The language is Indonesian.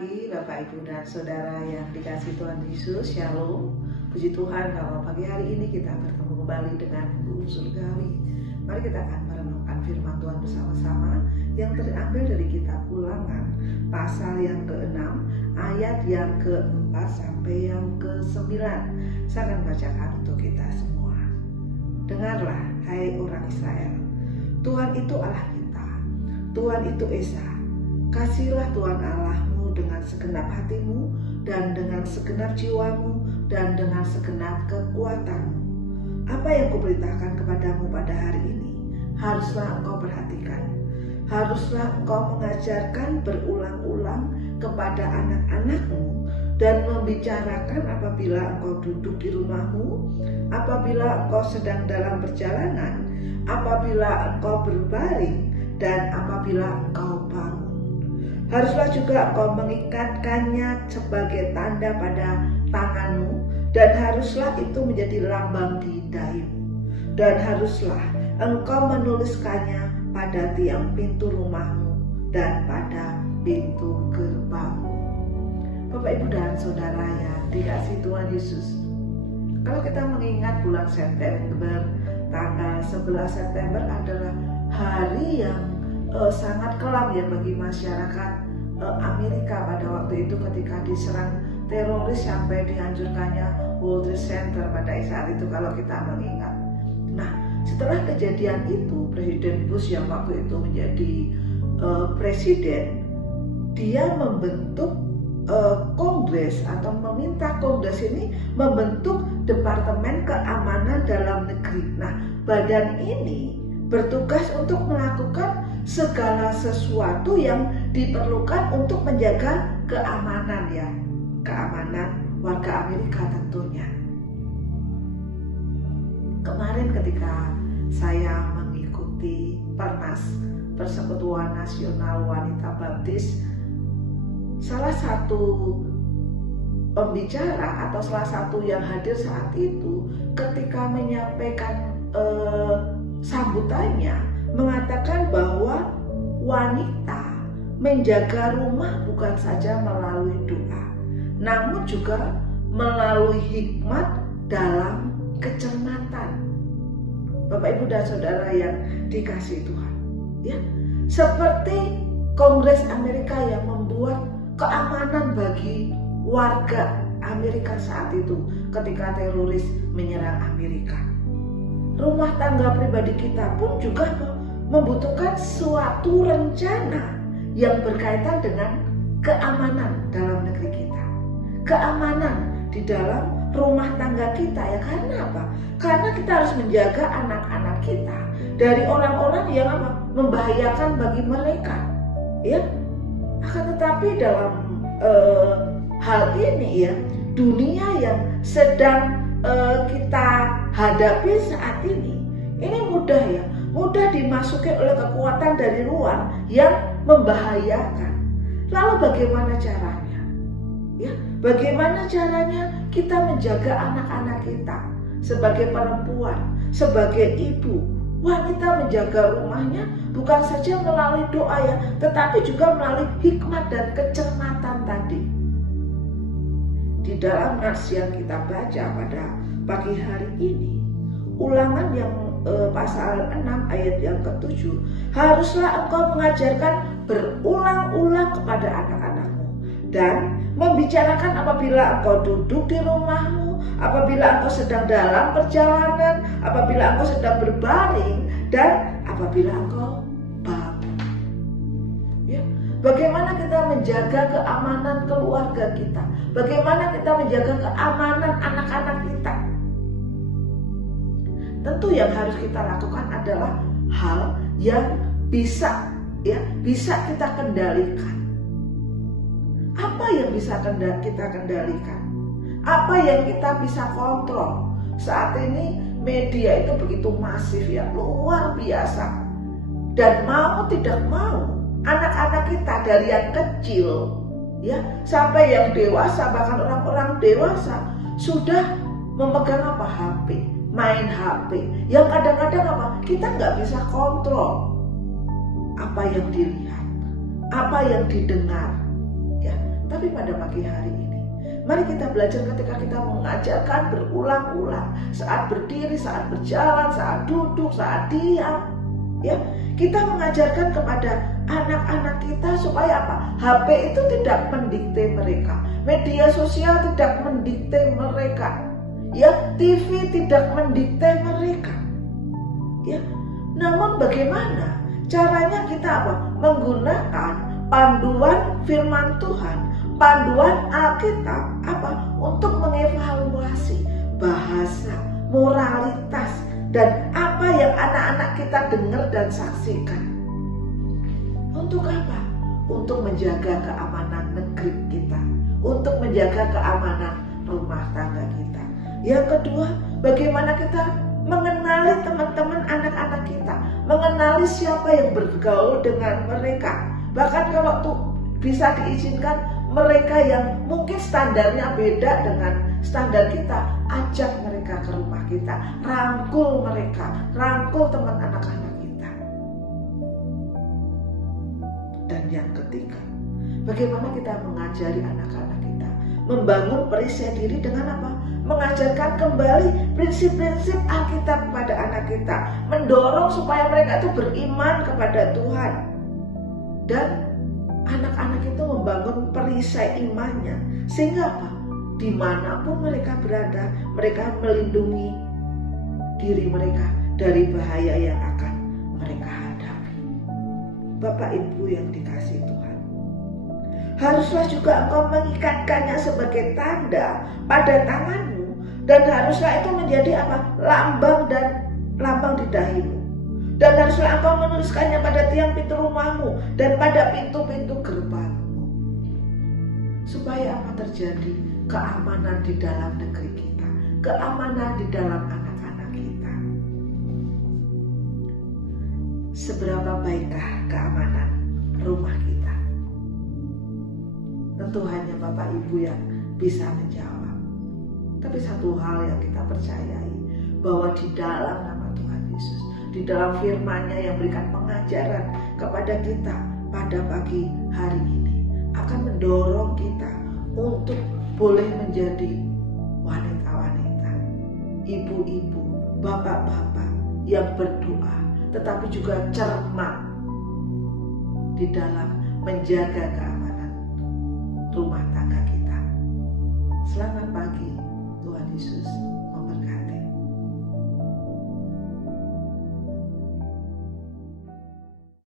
pagi Bapak Ibu dan Saudara yang dikasihi Tuhan Yesus. Shalom. Puji Tuhan kalau pagi hari ini kita bertemu kembali dengan Guru Surgawi. Mari kita akan merenungkan firman Tuhan bersama-sama yang terambil dari kitab Ulangan pasal yang ke-6 ayat yang ke-4 sampai yang ke-9. Saya akan bacakan untuk kita semua. Dengarlah hai orang Israel, Tuhan itu Allah kita, Tuhan itu Esa. Kasihlah Tuhan Allahmu dengan segenap hatimu dan dengan segenap jiwamu dan dengan segenap kekuatanmu. Apa yang kuperintahkan kepadamu pada hari ini haruslah engkau perhatikan. Haruslah engkau mengajarkan berulang-ulang kepada anak-anakmu dan membicarakan apabila engkau duduk di rumahmu, apabila engkau sedang dalam perjalanan, apabila engkau berbaring, dan apabila engkau bangun. Haruslah juga engkau mengikatkannya sebagai tanda pada tanganmu, dan haruslah itu menjadi lambang di dahimu. Dan haruslah engkau menuliskannya pada tiang pintu rumahmu dan pada pintu gerbangmu. Bapak, Ibu, dan Saudara yang dikasihi Tuhan Yesus, kalau kita mengingat bulan September, tanggal 11 September adalah hari yang sangat kelam ya bagi masyarakat Amerika pada waktu itu ketika diserang teroris sampai dihancurkannya World Trade Center pada saat itu kalau kita mengingat. Nah, setelah kejadian itu Presiden Bush yang waktu itu menjadi presiden, dia membentuk Kongres atau meminta Kongres ini membentuk Departemen Keamanan Dalam Negeri. Nah, badan ini bertugas untuk melakukan segala sesuatu yang diperlukan untuk menjaga keamanan ya, keamanan warga Amerika tentunya. Kemarin ketika saya mengikuti Pernas, Persekutuan Nasional Wanita Baptis, salah satu pembicara atau salah satu yang hadir saat itu ketika menyampaikan sambutannya mengatakan bahwa wanita menjaga rumah bukan saja melalui doa, namun juga melalui hikmat dalam kecermatan. Bapak, Ibu, dan Saudara yang dikasihi Tuhan, ya, seperti Kongres Amerika yang membuat keamanan bagi warga Amerika saat itu ketika teroris menyerang Amerika. Rumah tangga pribadi kita pun juga membutuhkan suatu rencana yang berkaitan dengan keamanan dalam negeri kita, keamanan di dalam rumah tangga kita ya. Karena apa? Karena kita harus menjaga anak-anak kita dari orang-orang yang membahayakan bagi mereka, ya. Akan tetapi dalam hal ini ya, dunia yang sedang kita hadapi saat ini mudah dimasuki oleh kekuatan dari luar yang membahayakan. Lalu bagaimana caranya? Ya, bagaimana caranya kita menjaga anak-anak kita sebagai perempuan, sebagai ibu, wanita menjaga rumahnya bukan saja melalui doa ya, tetapi juga melalui hikmat dan kecermatan tadi. Di dalam nats yang kita baca pada pagi hari ini, Ulangan yang pasal 6 ayat yang ke-7, haruslah engkau mengajarkan berulang-ulang kepada anak-anakmu dan membicarakan apabila engkau duduk di rumahmu, apabila engkau sedang dalam perjalanan, apabila engkau sedang berbaring, dan apabila engkau bangun. Ya, bagaimana kita menjaga keamanan keluarga kita? Bagaimana kita menjaga keamanan anak-anak kita? Tentu yang harus kita lakukan adalah hal yang bisa kita kendalikan. Apa yang bisa kita kendalikan? Apa yang kita bisa kontrol? Saat ini media itu begitu masif ya, luar biasa. Dan mau tidak mau, anak-anak kita dari yang kecil ya sampai yang dewasa, bahkan orang-orang dewasa sudah memegang HP, main HP. Yang kadang-kadang kita nggak bisa kontrol apa yang dilihat, apa yang didengar. Ya, Tapi pada pagi hari ini, mari kita belajar ketika kita mengajarkan berulang-ulang, saat berdiri, saat berjalan, saat duduk, saat diam. Ya, kita mengajarkan kepada anak-anak kita supaya apa? HP itu tidak mendikte mereka, media sosial tidak mendikte mereka, ya, TV tidak mendikte mereka. Ya, namun bagaimana caranya kita apa? Menggunakan panduan firman Tuhan, panduan Alkitab apa? Untuk mengevaluasi bahasa, moralitas, dan apa yang anak-anak kita dengar dan saksikan. Untuk apa? Untuk menjaga keamanan negeri kita, untuk menjaga keamanan rumah tangga kita. Yang kedua, bagaimana kita mengenali teman-teman anak-anak kita, mengenali siapa yang bergaul dengan mereka. Bahkan kalau tuh bisa diizinkan, mereka yang mungkin standarnya beda dengan standar kita, ajak mereka ke rumah kita, rangkul mereka, rangkul teman anak-anak kita. Dan yang ketiga, bagaimana kita mengajari anak-anak kita membangun percaya diri dengan apa? Mengajarkan kembali prinsip-prinsip Alkitab kepada anak kita, mendorong supaya mereka itu beriman kepada Tuhan, dan anak-anak itu membangun perisai imannya, sehingga apa? Dimanapun mereka berada, mereka melindungi diri mereka dari bahaya yang akan mereka hadapi. Bapak Ibu yang dikasihi Tuhan, haruslah juga engkau mengikatkannya sebagai tanda pada tanganmu, dan haruslah itu menjadi apa? Lambang di dahimu. Dan haruslah engkau menuliskannya pada tiang pintu rumahmu dan pada pintu-pintu gerbangmu. Supaya apa terjadi? Keamanan di dalam negeri kita, keamanan di dalam anak-anak kita. Seberapa baikkah keamanan rumah kita? Tentu hanya Bapak Ibu yang bisa menjawab. Tapi satu hal yang kita percayai, bahwa di dalam nama Tuhan Yesus, di dalam firman-Nya yang berikan pengajaran kepada kita pada pagi hari ini, akan mendorong kita untuk boleh menjadi wanita-wanita, ibu-ibu, bapak-bapak yang berdoa, tetapi juga cermat di dalam menjaga keamanan rumah tangga kita. Selamat pagi, Tuhan Yesus